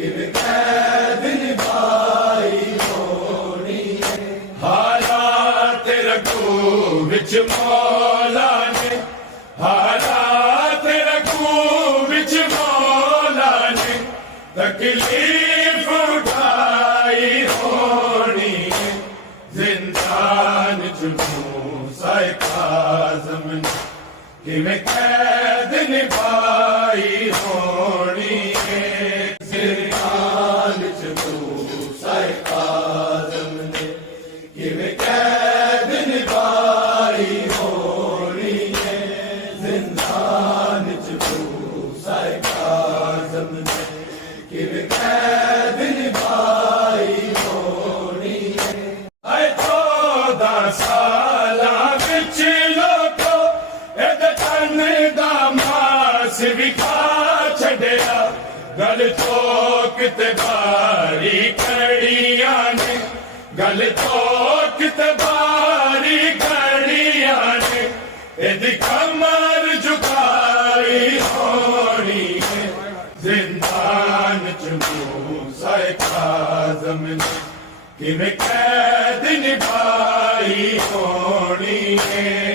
कैद निभाई होनी है। हालात रखो विच मौला ने, हालात रखो विच मौला ने, तकलीफ उठाई होनी है। जिंदान च मूसा काज़म ने किवें कैद निभाई होनी है। जिंदान च मूसा काज़म ने किवें कैद निभाई होनी है। जिंदान च मूसा काज़म ने किवें कैद निभाई होनी है। 14 साला विच लोको एदे तन दा मास विखा छड़िया। गल चौक ते बारी कड़ियां ने, गल चौक ते बारी कड़ियां ने, एदी कमर झुकाई होनी है। जिंदान च मूसा काज़म ने किवें कैद निभाई होनी है।